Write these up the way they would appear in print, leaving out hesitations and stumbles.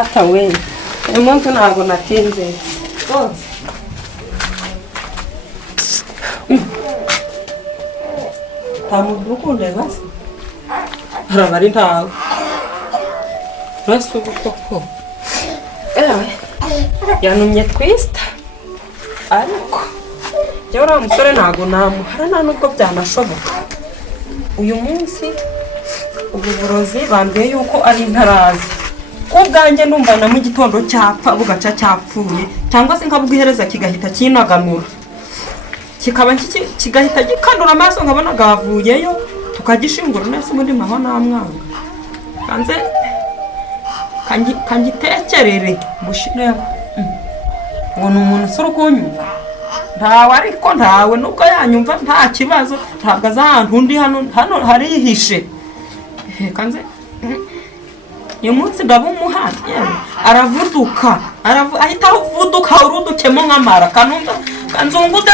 data we uyu munsi ntabwo natinze rwose nta muntu ukundeba se haraba ari ntawe uretse ubu koko yanumye twisita ariko njyewe uriya musore ntabwo namuhara nta nubwo byanashoboka uyu munsi ubu burozi bambwiye yuko ari intarazi ubwanjye numva na mu gitondo cyapfa bugaca cyapfuye cyangwa se nkabwihereza kigahita kinaganura kikaba kigahita gikandura amaso nkabona gavuyeyo tukagishingura neza ubundi mpaho namwanga kanze kangitekerere mushireho ngo ni umuntu usura ukunyumva ntawe ariko ntawe nubwo yanyumva nta kibazo ntabwo azi ahantu undi hano harihishe kanze uyu munsi ndabumuha aravuduka ahita avuduka urudukemo nk'amara kanzunguze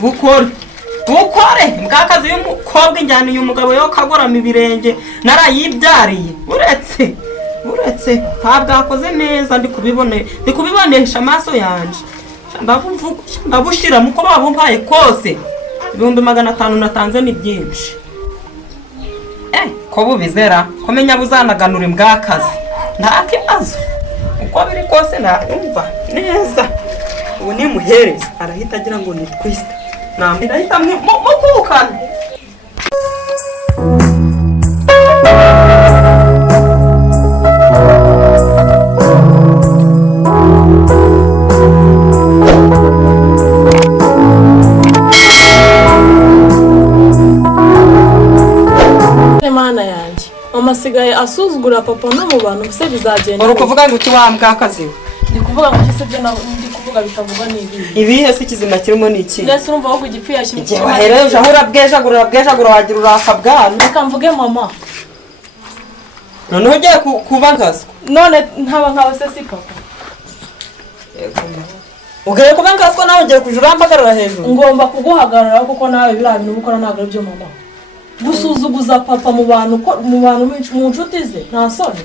bukore bw'akazi y'umukobwa injyaniye umugabo yo kagorama ibirenge narayibyariye uretse ntabwo akoze neza ndi kubibonesha amaso yanjye ndabushira muko babumpaye kose 500 natanze ni byinshi ko bubizera kumenya buzanaganura imbwakazi nta kibazo uko biri kose ndumva neza ubu ni muhereza arahita agira ngo ni twista ndahita mukukana amasigaye asuzugura papa no mu bantu se bizagenda uri kuvuga ngo uti wambwakazi ndi kuvuga ngo kise byo ndi kuvuga bitavuga nibi ibihe se kizima kirimo niki ndetse urumva aho kugipfu yashimye wahereje aho urabwejagura wagira urakabwana reka mvuge mama noneho ugiye kuba nkaswa none ntaba nkawe se si papa ugiye kuba nkaswa nawe ugiye kujura mpagarara hejuru ngomba kuguhagarara kuko nawe bira bintu gukora ntabwo byo mama gusuzuguza papa mu bantu mu nshuti ze nta soni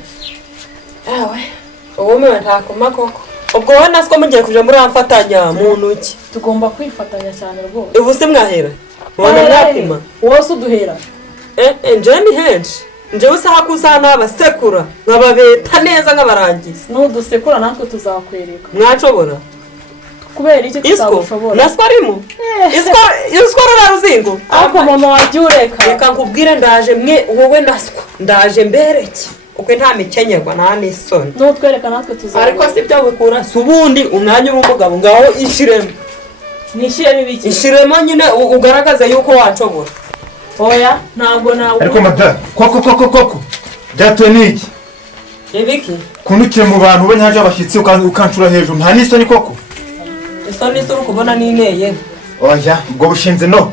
ubu mwe ntakoma koko ubwo wowe nasiko mugiye kuja muri amfatanya mu ntoki tugomba kwifatanya cyane rwose ubu se mwahera mubona mwapima wose uduhera nje ni henshi njewe se hakusana abasekura nkababeta neza nk'abarangiza n'udusekura natwe tuzakwereka mwacobora kubera iki tutagushobora nasiko arimo isiko ruraruzingo ariko mama wabyureka reka nkubwire ndaje mwe wowe nasiko ndaje mbereke uko nta mikenyerwa nta n'isoni n'utwereka natwe tuzakwereka ariko si byo bikura subundi umwanya umugabo ngaho ishiremo nishiremo ibiki ishiremo nyine ugaragaze yuko wacobora oya ntabwo nawe ariko mata koko byatuye niki ibiki kunukire mu bantu we ntaje abashyitsi ukancura hejuru nta n'isoni koko isoni uri kubona n'ineye oya ubwo bushinze no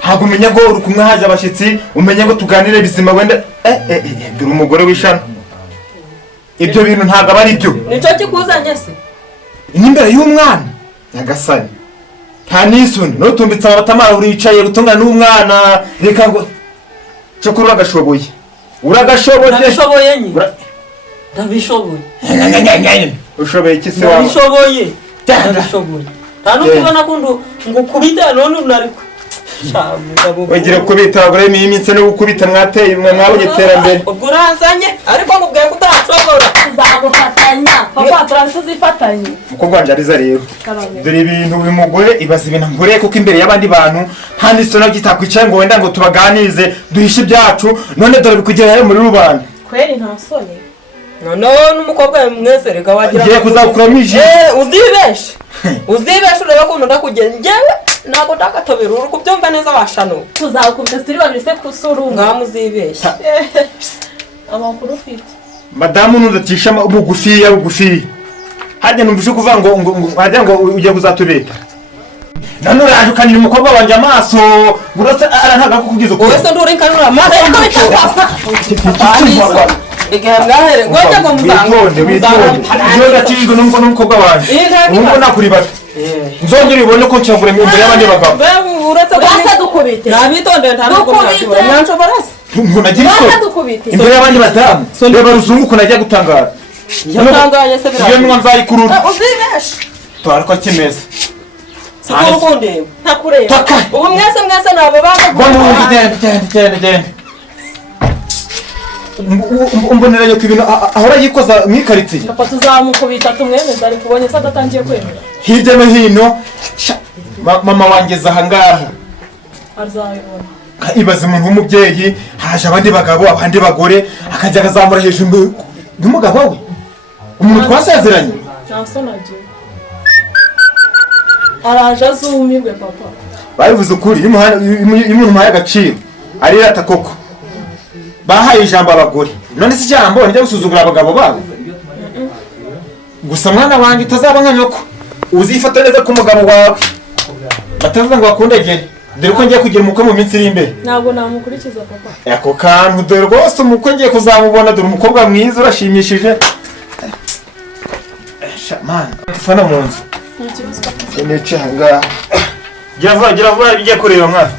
ntabwo umenya ngo uri kumwe haje abashyitsi umenya ngo tuganire bizima wenda dore umugore w'ishano ibyo bintu ntabwo aba ari byo nicyo kikuzanye se n'imbere y'umwana nyagasani nta n'isoni n'utumbitse abatamara uricaye gutungana n'umwana reka ngo cyo kuri uragashoboye ndabishoboye ushoboye iki se wawe ndabishoboye nta n'ukubona ko ngo ukubita none unariko wegire kubita abagore iminsi no gukubita mwateye mwabonye iterambere ubwo urazanye ariko ngubwiye ko utashobora tuzagufatanya papa tuzifatanye umukobwa wanjye ariza rero dore ibintu bimugore ibaza ibintu ngure kuko imbere y'abandi bantu nta n'isoni gitakwicaye ngo wenda ngo tubaganize duhishe ibyacu none dore bikugerayo muri rubanda kweri nta soni noneho n'umukobwa mwese reka wagira ngiye kuzakuramo ijisho uzibeshe urebe ko ndakugenda njyewe ntabwo ndakatobera uri kubyumva neza washano tuzakubita turi babiri se kusurunga nkamuzibeshe amakuru ufite madamu nudatisha bugufiya hajya numvise kuvuga ngo hajya ngo ugiye kuzatubeta none uraje ukanira umukobwa wanjye amaso burose arantaga kukugeza uko wese nduri nkanura amaso igihe mwahere ngoja ngo muzange iyo natijwe n'umukobwa wanjye ubu nakuri bato nzongera ibone ko ncagura imbere y'abandi bagabo uretse dukubite nabitondeye ntabwo mwashobora mwanshobora se umuntu agira isoni imbere y'abandi badamu reba ruzungu ukuntu ajya gutangara yatanganye se iyo nwa nzayikurura uzibeshe twari ko kimeze siko ukundeba ntakureba Taka. ubu mwese nabo bamuzi genda umboneranye ku ibintu ahora yikoza mu ikaritsiye papa tuzamukubita tumwemeza ariko ubonye se adatangiye kwemera hirya no hino mama wangeze aha ngaha azabibona ibaze umuntu w'umubyeyi haje abandi bagabo abandi bagore akajya akazamura hejuru y'umugabo we umuntu twasezeranye ntasonagiye araje azumirwe papa babivuze ukuri iyo umuntu umuhaye agaciro arirata koko bahaye ijambo abagore none se ijambo nijya gusuzugura abagabo babo gusa mwana wanjye utazaba nka nyoko uzifata neza ku mugabo wawe batavuga ngo bakundegere dore ko ngiye kugira umukwe mu minsi iri imbere ntabwo namukurikiza papa ako kantu dore rwose umukwe ngiye kuzamubona dore umukobwa mwiza urashimishije shamana fana mu nzu gira vuba bijye kureba mwana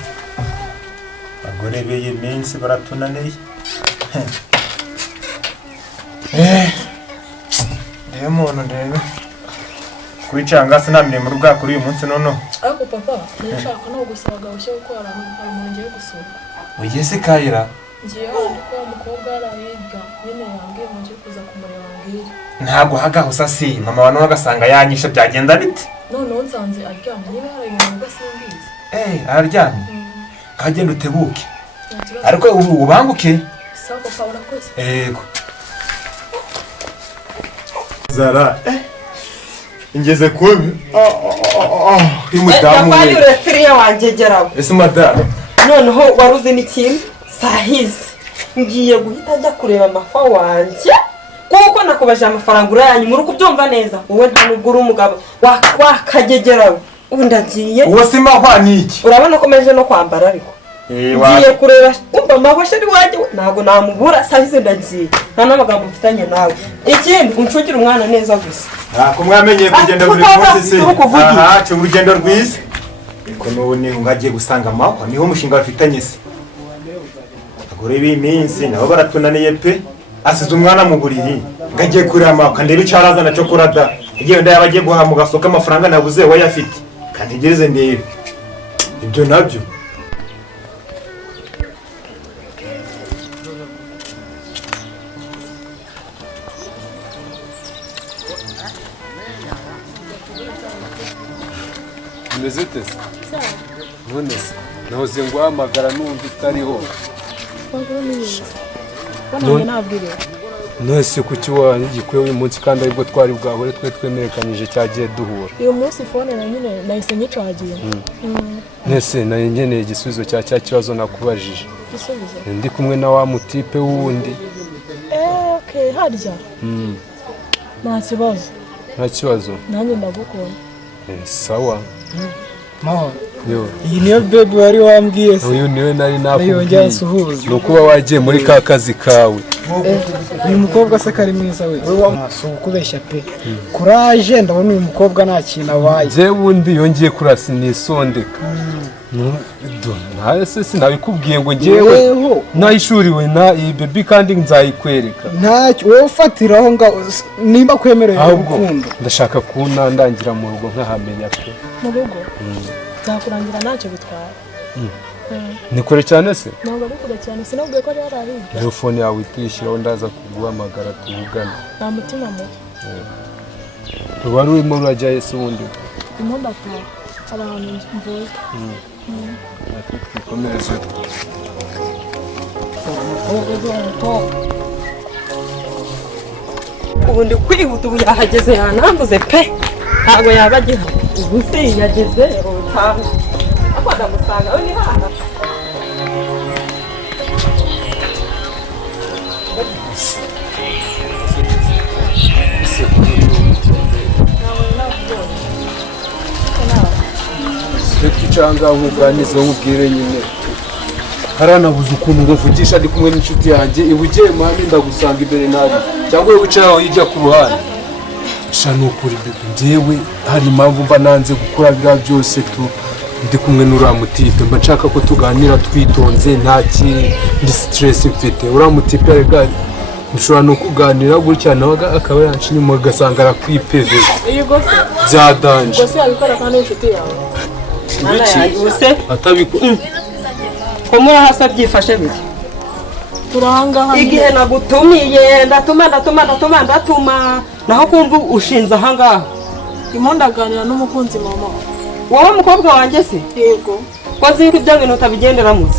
abagore b'iyi minsi baratunaniye rero muntu ndebe kwicanga se nta mirimo rubwa kuri uyu munsi noneho ariko papa nashaka no gusaba gaheshya kuko hari umuntu ngiye gusura ugeze kayira ngiye handi ko umukobwa arahiga nyine yambwiye ngo ngiye kuza kumureba mbwire ntabwo hagaho sasi mama wa none agasanga yanyishe byagenda bite noneho nsanze aryamye niba hari ibintu ugasimbizi araryamye kagenda utebuke ariko ubanguke sawa papa urakoze yego zara ingeze kubi y'umudamu we yakwanyure firiya wanjye geraho ese madamu noneho waruzi n'ikintu sahize ngiye guhita njya kureba amafa wanjye kuko nakubaje amafaranga urayanye muri kubyumva neza wowe nta nubwo uri umugabo wakagegerawe ubu ndagiye uwo si mahwa ni iki urabona ko meje no kwambara ariko ngiye kureba umva amahoshe ari wanjye ntabwo namubura sahize ndagiye nta n'amagambo mfitanye nawe ikindi uncungire umwana neza gusa ko mwamenyeye kugenda buri munsi se aha cyo urugendo rwiza ariko n'ubu ni ngagiye gusanga amahwa niho umushinga bafitanye se abagore b'iminsi nabo baratunaniye pe asize umwana mu buriri ngagiye kureba amahwa ndebe icyo arazana cyo kurada igihe ndaya bagiye guhaha mu gasoko amafaranga nabuze we yafite kandi ngereze ndebe ibyo nabyo umeze ute se none se nahoze nguhamagara numva utariho none se kuki wanyigikuye uyu munsi kandi aribwo twari bwahure twe twemerekanije cyagiye duhura uyu munsi fone na nyine nahise nyicagiye nese nari nkeneye igisubizo cya cya kibazo nakubajije ndi kumwe na wa mutipe wundi okay harya nta kibazo nta kibazo nanjye ndagukunda sawa mahoro iyi niyo bebe wari wambwiye se uyu niwe nari nakubwiye ni ukuba wagiye muri ka kazi kawe uyu mukobwa se kari mwiza we si ukubeshya pe kuraje ndabona uyu mukobwa nta kintu abaye njyewe undi yongeye kurasa nisondeka ntase sinabikubwiye ngo njyewe nayishuriwe na iyi bebi kandi nzayikwereka ntacyo wowe ufatiraho ngaho nimba kwemerera urukundo ndashaka kunandangira mu rugo nkahamenya pe mu rugo nzakurangira ntacyo bitwara ni kure cyane se ntabwo ari kure cyane sinabwiye ko ari hariya telefone yawe itwishyiraho ndaza kuguhamagara tuvugane nta mutima mubi wari urimo urajya ese ubundi ndimo ndataha hari ahantu mvuye twikomereze ubu ndi kwihuta ubu yahageze yanambuze pe ntabwo yaba agihari ubu se yageze ubutaha ako ndamusanga we ni hano twicara nkuganizeho nkubwire nyine haranabuze ukuntu nguvugisha ndi kumwe n'inshuti yanjye iba ugiye mahame ndagusanga imbere nabi cyangwa wowe wicara aho yijya ku ruhande sha ni ukuri njyewe hari impamvu mba nanze gukora biriya byose ndi kumwe n'uriya mutipe mba nshaka ko tuganira twitonze nta kindi stress mfite uriya mutipe rega dushobora no kuganira gutya nawe akaba yanca inyuma agasanga arakwipezeza iyo gose byadanje gose yabikora kandi inshuti yawe mana yanjye ubuse atabikora ko muri hasi byifashe bike turahangaha igihe nagutumiye ndatuma naho kumva ushinze ahangaha imo ndaganira n'umukunzi mama wowe mukobwa wanjye se yego kozi ko ibyo bintu utabigenderamo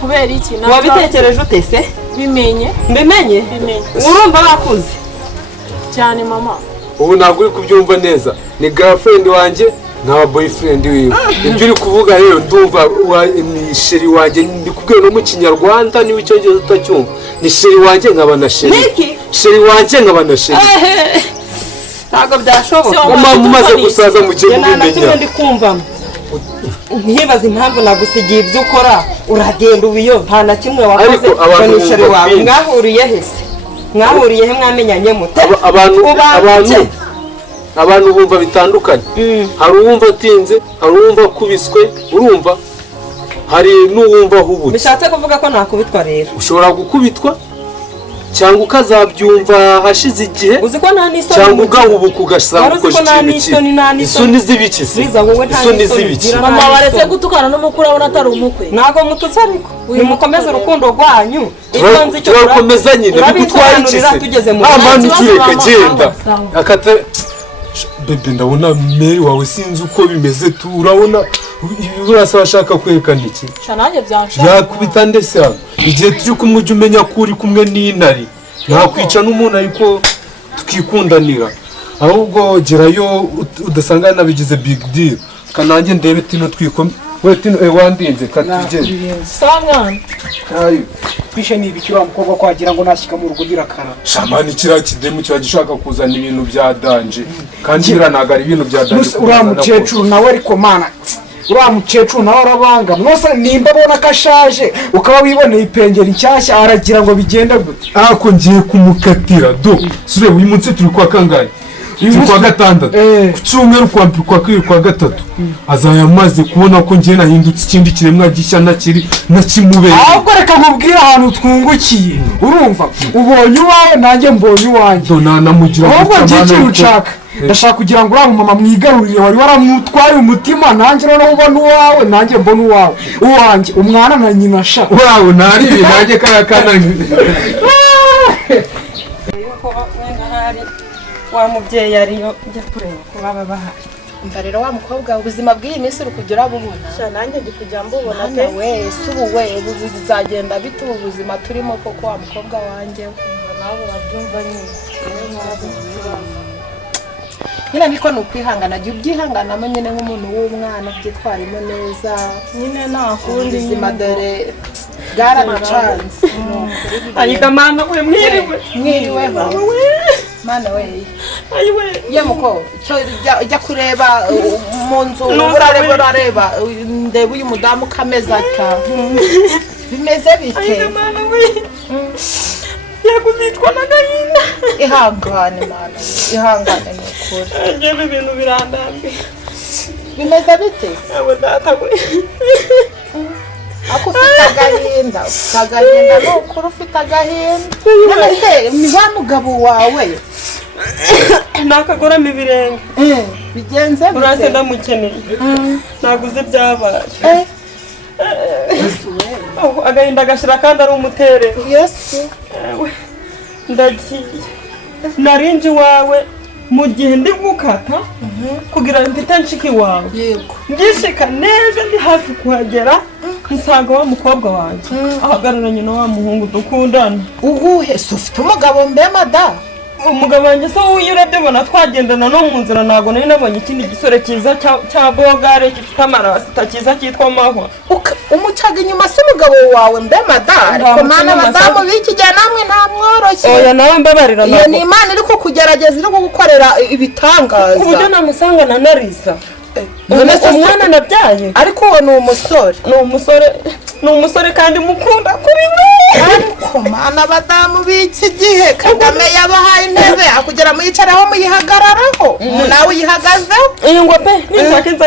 kubera iki wabitekereje ute se bimenye mbimenye urumva wakuze cyane mama ubu ntabwo uri kubyumva neza ni girlfriend wanjye nkaba boyfriend wiwe ibyo uri kuvuga rero ndumva ni sheri wanjye ndi kubwira no mu kinyarwanda niba icyongereza utacyumva ni sheri wanjye nkaba na sheri sheri wanjye nkaba na sheri ntabwo byashoboka mama umaze gusaza mugiye kubimenya ndi kumva ntibaze impamvu nagusigiye ibyo ukora uragenda ubiyo nta na kimwe wakoze ngo ni sheri wawe mwahuriye he se mwahuriye he mwamenyanye mute abantu bumva bitandukanye hari uwumva atinze hari uwumva akubiswe urumva hari n'uwumva ahubutse bishatse kuvuga ko nakubitwa rero ushobora gukubitwa cyangwa ukazabyumva hashize igihe uzi ko nta n'isoni cyangwa ugahubuka ugasanga ukoze ikintu isoni z'ibiki se isoni z'ibiki mama baretse gutukana n'umukuru abona atari umukwe ntabwo mututse ariko nimukomeze urukundo rwanyu turakomeza nyine bigutwaye iki se mpamvu tureka genda bebe ndabona meri wawe sinzi uko bimeze turabona urasa bashaka kwerekana iki nanjye byanshaka yakubita ndetse hano igihe turi kumujya umenya ko uri kumwe n'intare nakwica n'umuntu ariko tukikundanira ahubwo gerayo udasanga nabigize big deal kananjye ndebe tino twikome we tino wandinze katugende sawa mwana ayo bishe ni ibiki wa mukobwa ko wagira ngo nashyika mu rugo dirakara shamani kiriya kidemu kiba gishaka kuzana ibintu bya danje kandi biranagara ibintu bya danje uriya mukecuru nawe ariko mana uriya mukecuru nawe arabanga mwose nimba abona ko ashaje ukaba wiboneye ipengeri nshyashya aragira ngo bigende gute ako ngiye kumukatira do sure uyu munsi turi kwa kangahe turi kwa gatandatu ku cyumweru kwa mbere kwa kabiri kwa gatatu azaya amaze kubona ko ngiye nahindutse ikindi kiremwa gishya nakimubera ahubwo reka nkubwire ahantu twungukiye urumva ubonye uwawe nanjye mbonye uwanjye namugira ahubwo ngiye ikintu nshaka ndashaka kugira ngo uriya mumama mwigarurire wari waramutwaye umutima nanjye noneho ubona uwawe nanjye mbona uwawe uwanjye umwana na nyina sha wawe naribi nanjye kaya kana wa mubyeyi ariyo njya kureba ko baba bahari umva rero wa mukobwa ubuzima bw'iyi minsi uri kugera bubona nanjye ndi kujya mbubona pe wese ubu we bizagenda bita ubu buzima turimo koko wa mukobwa wanjye nawe urabyumva nyine niko ni ukwihangana jya ubyihanganamo nyine nk'umuntu w'umwana byitwarimo neza nyine nta kundi ubuzima dore bwarabicanze ayiga mana we mwiriweho mana we ye muko cyo jya kureba mu nzu urareba ndeba uyu mudamu kameza ata bimeze bite yakuzitwa n'agahinda ihangane mana ihangane n'ukuri njyewe ibintu birandambiye bimeze bite abo data we ako ufite agahinda n'ukuri ufite agahinda none se ni wa mugabo wawe nakagoramo ibirenge bigenze bite urase ndamukeneye naguze byabaye agahinda gashira kandi ari umuterero yesu ndagiye narinje iwawe mu gihe ndi gukata kugira ngo mfite nshiki wawe yego ngishika neza ndi hafi kuhagera nsanga wa mukobwa wanjye ahagararanye na wa muhungu dukundana uhuhe se ufite umugabo mbe mada umugabo wanjye so iyo urebye ubona twagendana no mu nzira ntabwo nari nabonye ikindi gisore cyiza cya bogare gifite amarasita cyiza cyitwa mahwa umucaga inyuma se umugabo wawe mbe mada ariko mana badamu b'iki gihe namwe nta mworoshye oya nawe mbabarira iyo ni imana iri kukugerageza iri kugukorera ibitangaza ku buryo namusanga na narisa umwana nabyaye ariko uwo ni umusore ni umusore kandi mukunda kuri we. ariko mana abadamu b'iki gihe Kagame yabahaye intebe akugera muyicareho muyihagararaho nawe uyihagazeho iyi ngo pe ninshaka inza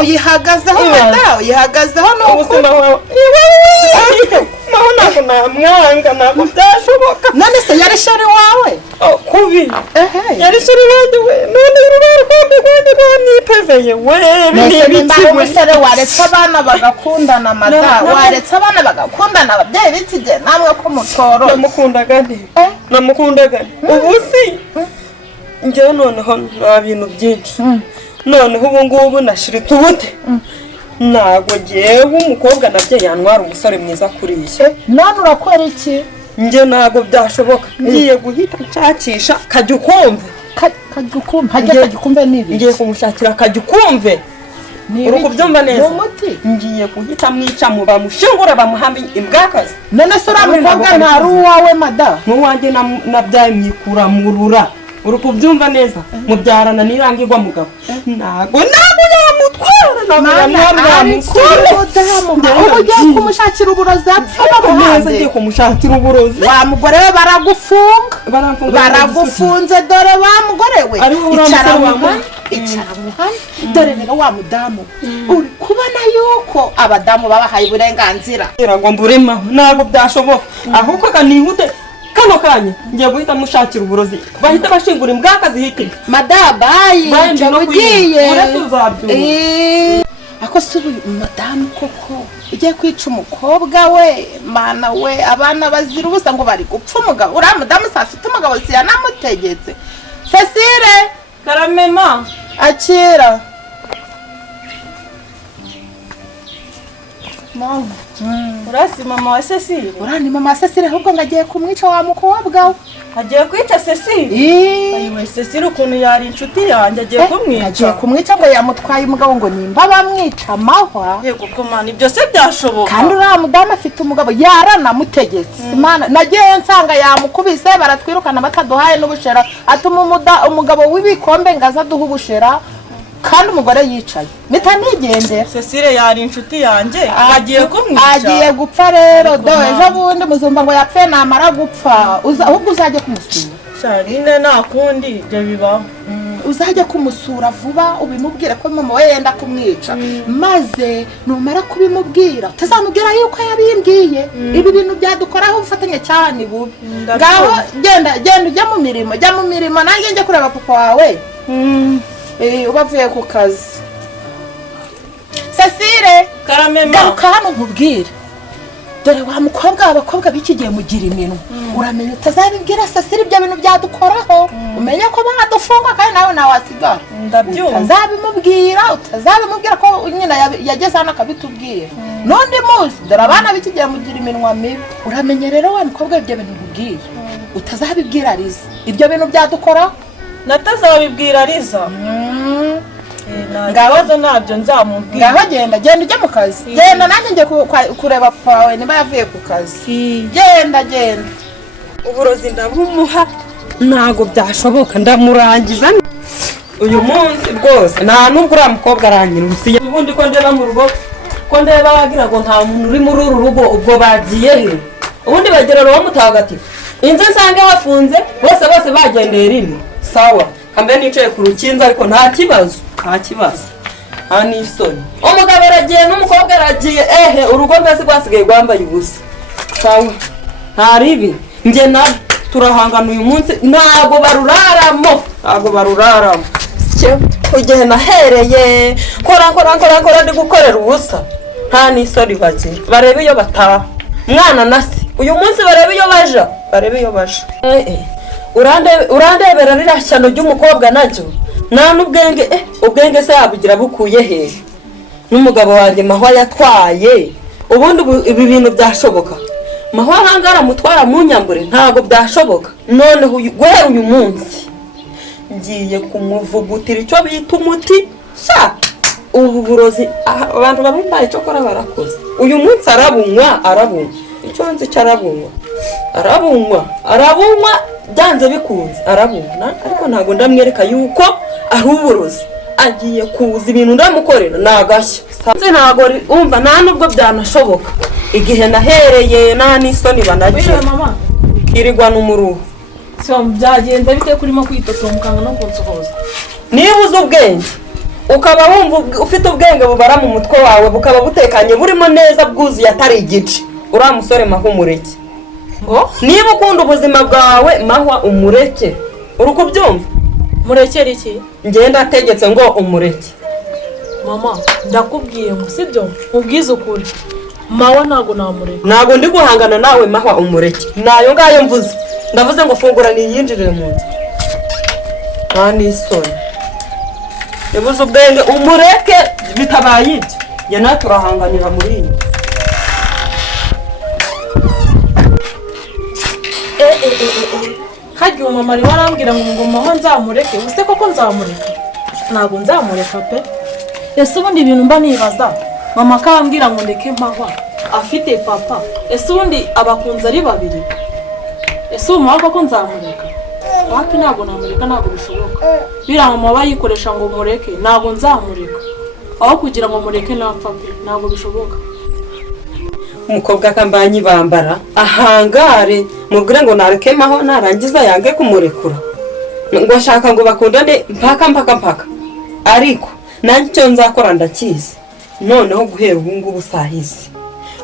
uyihagazeho madamu uyihagazeho ni ubuzima wawe naho ntabwo namwanga ntabwo byashoboka. none se yari shari wawe kubi yari shari wanjye we none urubara rwambi rwanjye rwamwipeveye we nimba umusore waretse abana bagakundana madamu waretse abana bagakundana ababyeyi b'iki gihe namwe ko mutoro namukundaga ubu si njyewe noneho nta bintu byinshi noneho ubu ngubu nashirita ubute ntabwo ngewe umukobwa nabyo yantwara umusore mwiza kuriya none urakora iki njye ntabwo byashoboka ngiye guhita nshakisha kajya ukumve kajya ukumve nibi ngiye kumushakira kajya ukumve uri kubyumva neza ngiye guhita mwica mu bamushingura bamuhambe imbwakazi. none se uriya mukobwa ntari uwawe madamu n'uwanjye nabyaye mwikura mu rura uri kubyumva neza mubyarana n'irangirwa mugabo ntabwo ubu ugiye kumushakira uburozi yapfa ngiye kumushakira uburozi wa mugore we baragufunze dore wa mugore we icara muhanda dore rero wa mudamu uri kubona yuko abadamu babahaye uburenganzira ngo mburemaho ntabwo byashoboka ahubwo kanihute kano kanya ngiye guhita mushakira uburozi bahita bashingura imbwakazi hiti madabayi ugiye uzabyumva. ako si madamu koko ugiye kwica umukobwa we mana we abana bazira ubusa ngo bari gupfa umugabo uriya mudamu se afite umugabo si yanamutegetse. Cecile karamema akira mama urasi mama wa Cecile urani mama wa Cecile ahubwo ngagiye kumwica wa mukobwa we agiye kwica Cecile ayiwe Cecile ukuntu yari inshuti yanjye agiye kumwica ngo yamutwaye umugabo ngo nimba bamwica amahwa yego komana ibyo se byashoboka kandi uriya mudamu afite umugabo yaranamutegetse imana nagiye nsanga yamukubise baratwirukana bataduhaye n'ubushera atuma umugabo w'ibikombe ngaza duha ubushera kandi umugore yicaye mpita nigendera. Cecile yari inshuti yanjye agiye kumwica agiye gupfa rero do ejo bundi muzumva ngo yapfe namara gupfa ahubwo uzajya kumusura Charine nakundi ibyo bibaho uzajya kumusura vuba ubimubwire ko mama we yenda kumwica maze numara kubimubwira utazamubwira yuko yabimbwiye ibi bintu byadukoraho ubufatanye cyane bubi ngaho genda ujya mu mirimo nanjye njye kureba papa wawe ubavuye ku kazi. Cecile karamema garuka hano nkubwire dore wa mukobwa abakobwa b'iki gihe mugira iminwa uramenya utazabibwira Cecile ibyo bintu byadukoraho umenye ko badufunga kandi nawe wasigara utazabimubwira ko nyina yageze hano akabitubwira n'undi munsi dore abana b'iki gihe mugira iminwa mibi uramenye rero wa mukobwa ibyo bintu nkubwire utazabibwira Liza ibyo bintu byadukoraho natazabibwira Liza ngabazo nabyo nzamubwira ngaho genda ujya mu kazi genda nanjye njye kureba papa wawe niba yavuye ku kazi genda uburozi ndabumuha ntago byashoboka ndamurangiza uyu munsi rwose nta nubwo uriya mukobwa arangira ubusiye ubundi ko ndeba mu rugo ko ndeba wagira ngo nta muntu uri muri uru rugo ubwo bagiye he ubundi bagera ruba mutagatifu inzu nsange hafunze bose bagendeye rimwe sawa kambe nicaye ku rukinza ariko nta kibazo nta n'isoni umugabo aragiye n'umukobwa aragiye urugo rwose rwasigaye rwambaye ubusa sawa nta ribi njye nawe turahangana uyu munsi ntabwo baruraramo kugenda nahereye kora ndi gukorera ubusa nta n'isoni bagira barebe iyo bataha mwana na se uyu munsi barebe iyo baja urandebera ririya shyano ry'umukobwa naryo nta n'ubwenge ubwenge se yabugira bukuye hehe n'umugabo wanjye mahwa yatwaye ubundi ibi bintu byashoboka mahwa ahangara mutwara mu nyambure ntabwo byashoboka noneho guhera uyu munsi ngiye kumuvugutira icyo bita umuti ubu burozi abantu babimbaye icyo kora barakoze uyu munsi arabunywa icyo nzi cyo arabunywa byanze bikunze arabunywa ariko ntabwo ndamwereka yuko ari uburozi agiye kuza ibintu ndamukorera nagashya sinzi ntago umva nta nubwo byanashoboka igihe nahereye nta n'isoni banagira mama kirirwa n'umuruho so byagenze bite kurimo kwitotomba mukanga no kunsohoza niba uzi ubwenge ukaba wumva ufite ubwenge bubara mu mutwe wawe bukaba butekanye burimo neza bwuzuye atari igice uriya musore mahwa umureke ngo niba ukunda ubuzima bwawe mahwa umureke uri kubyumva murekera iki ngenda ategetse ngo umureke mama ndakubwiye ngo sibyo ubwize ukuri mawa ntago namureka ntabwo ndi guhangana nawe mahwa umureke nayo ngayo mvuze ndavuze ngo fungura niyinjirire mu nzu nta n'isoni yabuze ubwenge umureke bitabaye ibyo njye nawe turahanganira muri iyi harya umumama ari warambwira ngo maho nzamureke use koko nzamureka ntabwo nzamureka pe ese ubundi ibintu mba nibaza mama akambwira ngo ndeke mahwa afite papa ese ubundi abakunzi ari babiri ese ubu mahwa koko nzamureka wapi ntabwo namureka ntabwo bishoboka biriya mama aba yikoresha ngo mureke ntabwo nzamureka aho kugira ngo mureke napfa pe ntabwo bishoboka umukobwa akambanyi bambara ahangare mubwire ngo nareke maho narangiza yange kumurekura ngo ashaka ngo bakundane mpaka ariko nanjye icyo nzakora ndakizi noneho guhera ubu ngubu sahizi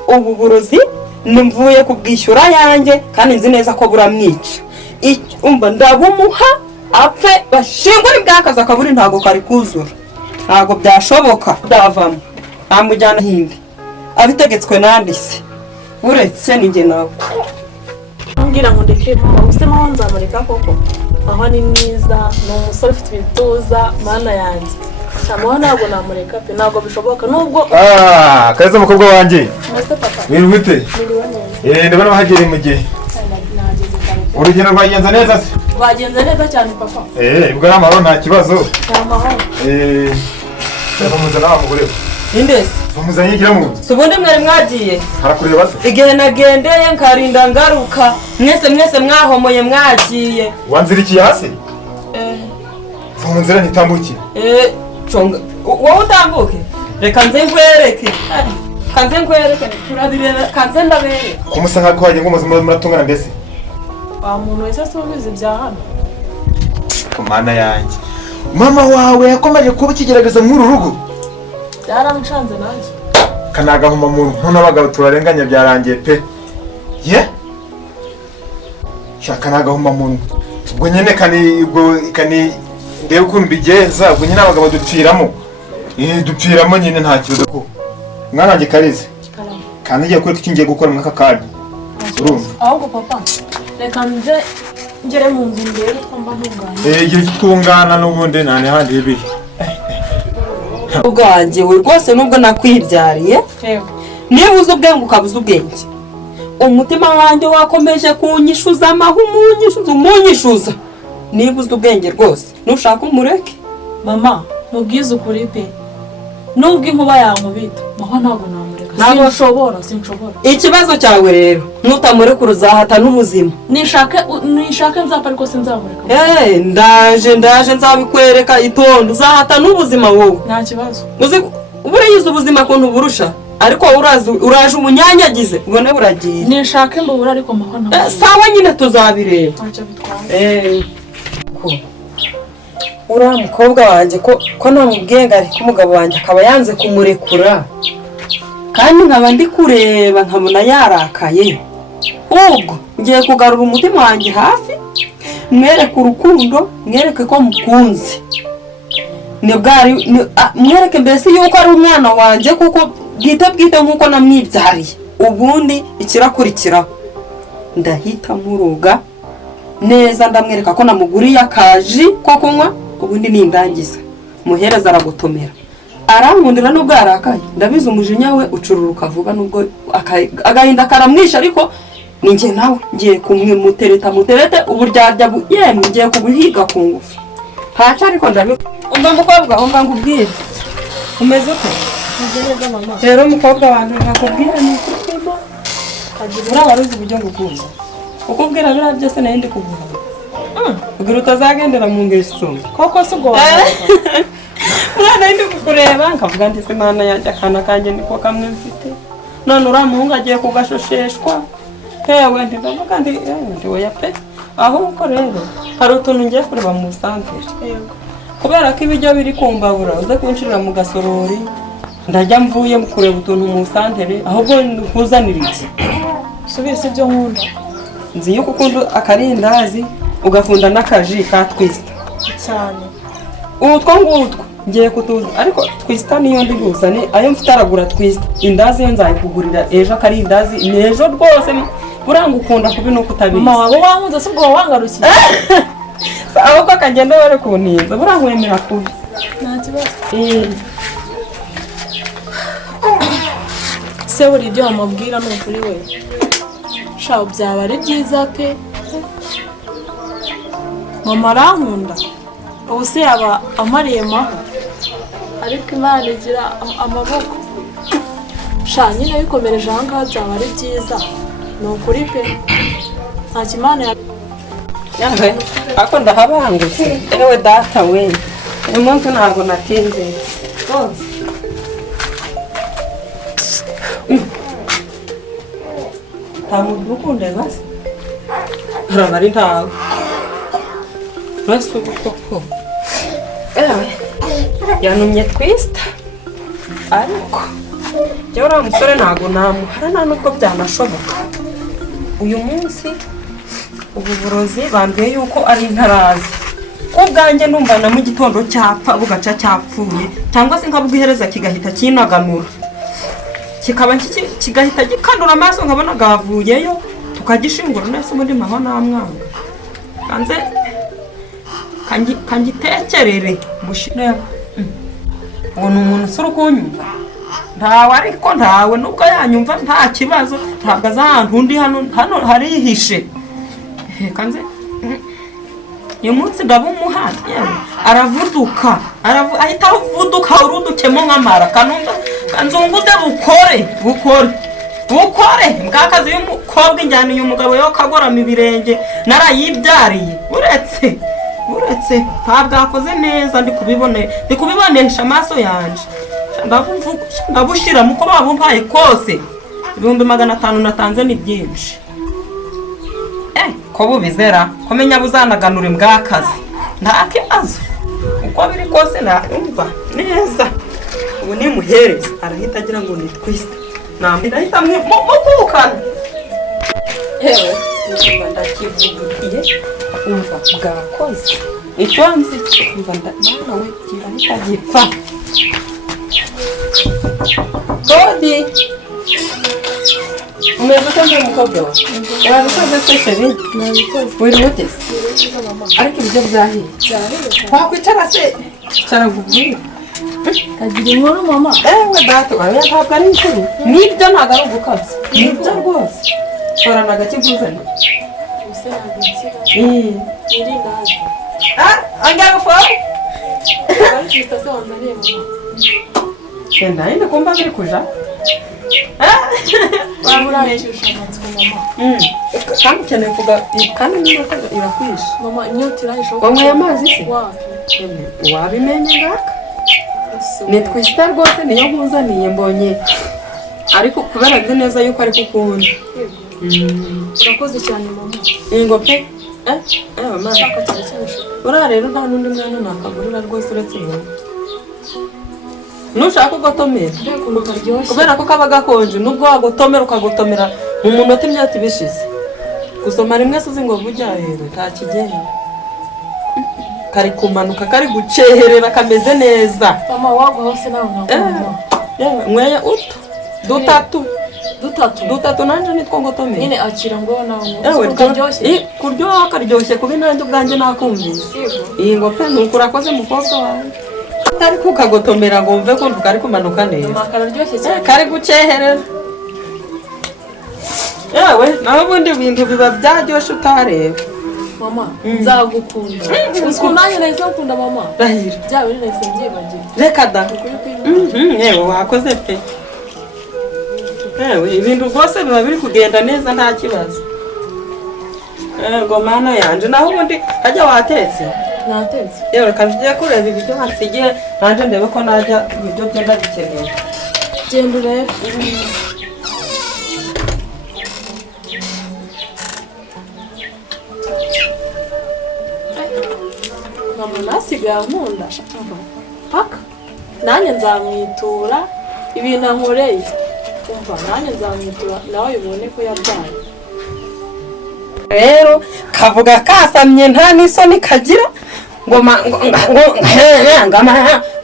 ubu burozi nimvuye kubwishyura yanjye kandi nzi neza ko buramwica umva ndabumuha apfe bashingure bwakazi akaburi ntabwo kari kuzura ntabwo byashoboka ndavamo namujyana hindi abitegetswe nandise uretse ninjye nawe ambwira ngo ndeke mama use maho nzamureka koko aho ni mwiza ni umusore ufite ibituza mana yanjye shamaho ntabwo namureka pe ntabwo bishoboka nubwo kaza umukobwa wanjye maze papa wirwite niriwe neza ndabona wahagiriye mu gihe nageze kare urugendo rwagenze neza se bagenze neza cyane papa ubwo ari amahoro nta kibazo ni amahoro bamuzana wa mugore we indese bamuzanye igira mu nzu si ubundi mwari mwagiye harakureba se igihe nagendeye nkarinda ngaruka mwese mwahomoye mwagiye wanzirikiye hasi mu nzira ntitambukiye conga wowe utambuke reka nze nkwereke kanze nkwereke turabireba kanze ndabereke kumusa nk'ako wagiye ngo muratungana mbese wa muntu wese si ubizi bya hano ku mana yanjye mama wawe yakomeje kuba ikigerageza mw'uru rugo byaramucanze nanjye kanagahuma muntu none abagabo turarenganya byarangiye pe ye shaka nagahuma muntu ubwo nyene kani ndebe ukuntu bigenza ubwo nyene abagabo dupfiramo nyine nta kibazo ko mwana wanjye karize kandi ngiye kwereka icyo ngiye gukora mwaka kanya urumva ahubwo papa reka nze ngere mu nzu mbere ko mba ntunganye igihe kitungana n'ubundi nta n'ahandi biri ubwanjye we rwose nubwo nakwibyariye niba uzi ubwenge ukabuza ubwenge umutima wanjye wakomeje kunyishuza umunyishuza niba uzi ubwenge rwose nushaka umureke mama mubwize ukuri pe nubwo inkuba yankubita maho ntabwo namureka sinshobora ikibazo cyawe rero nutamurekura uzahata n'ubuzima nishake nzapfa ariko sinzamureka ndaje nzabikwereka itondo uzahata n'ubuzima wowe nta kibazo buriya ubuzima kuntu burusha ariko uraje umunyanyagize ubone buragiye nishake mbubura ariko maho ntabwo sawa nyine tuzabireba ntacyo bitwaye uriya mukobwa wanjye ko namubwiye ngo ariko umugabo wanjye akaba yanze kumurekura kandi nkaba ndi kureba nkabona yarakaye ubwo ngiye kugarura umutima wanjye hafi mwereke urukundo mwereke ko mukunze mwereke mbese yuko ari umwana wanjye kuko bwite nk'uko namwibyariye ubundi ikirakurikiraho ndahita muruga neza ndamwereka ko namuguriye akaji ko kunywa ubundi nindangiza muhereza aragutomera arankundira nubwo yarakaye ndabizi umujinya we ucururuka vuba nubwo agahinda karamwisha ariko ninjye nawe ngiye muterete uburyarya yemwe ngiye kubuhiga ku ngufu ntaca ariko umva mukobwa umva ngubwire umeze ute rero umukobwa wanjye nakubwira ni ukutimo uriya wari uzi uburyo ngukunze ukubwira biriya byose nayo ndi kuguha kugira utazagendera mu ngeso koko si ubwo umwana ndi kukureba nkavuga nti se mana yanjye akana kanjye niko kamwe mfite none uriya muhungu agiye kugashosheshwa hewe ndavuga ndi oya pe ahubwo rero hari utuntu ngiye kureba mu santere kubera ko ibiryo biri kumbabura uze kunshirira mu gasorori ndajya mvuye kureba utuntu mu santere ahubwo nkuzanira iki subise ibyo nkunda nzi yuko ukunda akarindazi ugakunda n'akaji ka twista cyane utwo ngutwo ngiye kutuza ariko twista niyo ndi buzane ayo mfite aragura twista indazi yo nzayikugurira ejo akarindazi ni ejo rwose buranga ukunda kubi nuko utabizi mama wabo wankunze se ubwo wangarukiye ahubwo akagenda bari kuntinza buranga wemera kubi nta kibazo se buri ibyo wamubwira ni ukuri we shaho byaba ari byiza pe mama arankunda ubu se yaba amariye maho ariko imana igira amaboko sha nyine bikomereje aha ngaha byaba ari byiza ni ukuri pe nta kimana yawe ako ndahabangutse ewe data we uyu munsi ntabwo natinze rwose nta muntu ukundeba se uraba ari ntawe mbese ubu koko ewe yanumye twista ariko jya uriya musore ntabwo namuhara nta nubwo byanashoboka uyu munsi ubu burozi bambwiye yuko ari intarazi ko ubwanjye numva na mu gitondo cyapfa bugaca cyapfuye cyangwa se nkabwihereza kigahita kinaganura kikaba kigahita gikandura amaso nkabona gavuyeyo tukagishingura nese muri mama namwana kanze kangitekerere gushira uwo ni umuntu usura ukunyumva ntawe ariko ntawe nubwo yanyumva nta kibazo ntabwo azi ahantu undi hano harihishe kanze uyu munsi ndabumuha aravuduka ahita avuduka urudukemo nk'amara kanzunguze bukore mbwakazi y'umukobwa injyana uyu mugabo yo kagorama ibirenge narayibyariye uretse ntabwo akoze neza ndi kubibonesha amaso yanjye ndabushira muko babumpaye kose 500 natanze ni byinshi ko bubizera komenya buzanaganura imbwakazi nta kibazo uko biri kose numva neza ubu ni muhereza arahita agira ngo ni twista ndahita mukukana yewe numva ndakivugiye umva bwakoze icyo nzi umva nawe kirahita gipfa Dodi umeze uko umukobwa wawe urabikoze se sheri wiri wotese ariko ibyo byahiye wakwicara se cara ngubwire kagira inkuru mama ewe data wawe ntabwo ari inkuru nibyo ntabwo ari ugukabya nibyo rwose sorana gake nkuzane ubuse ntabwo iri nazi angaga fora bari kwita se wanzaniye mama Kenda ine kumba biri kuja uracyusha amatsiko mama kandi ukeneye kuvuga kandi n'inyota irakwishe mama inyota irahisha wanyweye amazi se wabimenye ngaka ni twista rwose niyo nkuzaniye mbonye ariko kubera nzi neza yuko ari kukunda urakoze cyane mama ingo pe mama shaka cyane cyane uriya rero nta n'undi mwana nakagurira rwose uretse inkuru nushaka ugotomera kubera ko kaba gakonje nubwo wagotomera ukagotomera mu munota imyaka ibishize gusoma rimwe se uzi ngo bujya rero nta kigenda kari kumanuka kari guceherera kameze neza mama wagwa hose nawe nkakunda mweye utu dutatu nanje nitwo ngotomera nyine akira ngo nawe ukaryoshye kuryoha karyoshye kubi nanjye ubwanjye nakumvise iyi ngo pe nuko urakoze mukobwa wawe ariko ukagotomera ngo mve ko kari kumanuka neza kararyoshye cyane kari guceherera yewe naho ubundi bintu biba byaryoshye utareba mama nzagukunda uzi nanjye nahise ngukunda mama rahira byaba biri nahise mbyibagira reka da yewe wakoze pe yewe ibintu rwose biba biri kugenda neza nta kibazo ngo mana yanje naho ubundi hajya watetse natetse yewe reka njye kureba ibiryo hasigiye nanjye ndebe ko najya ibiryo bye ndabikeneye. genda urebe. mama nasigaye ankunda paka nanjye nzamwitura ibintu ankoreye umva nanjye nzamwitura nawe ubone ko yabyaye. Rero kavuga kasamye nta n'isoni kagira ngo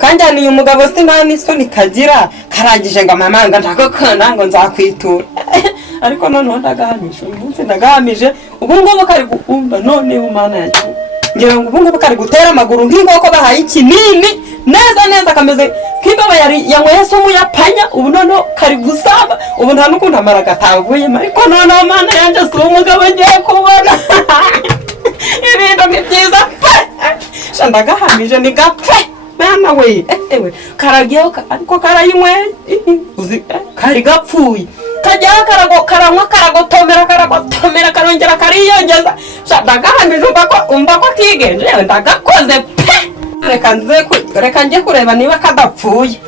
kanjyaniye umugabo si nta n'isoni kagira karangije ngo amamanga ntakokana ngo nzakwitura. Ariko noneho ndagahamije uyu munsi ndagahamije ubu ngubu kari gukumva noneho umana yanjye ngira ngo ubu ngubu kari gutera amaguru nk'inkoko bahaye ikinini neza kameze nk'imbeba yanyweye somu ya panya ubu noneho kari gusaba ubu nta n'ukuntu amara gatavuyemo ariko noneho mana yanjye si umugabo ngiye kubona. Ibintu ni byiza pe ndagahamije ni gapfe mwana we ewe karagiyeho ariko karayinyweye uzi kari gapfuye kajyaho karanywa karagotomera karongera kariyongeza ndagahamije umva ko kigenje yewe ndagakoze pe reka njye kureba niba kadapfuye.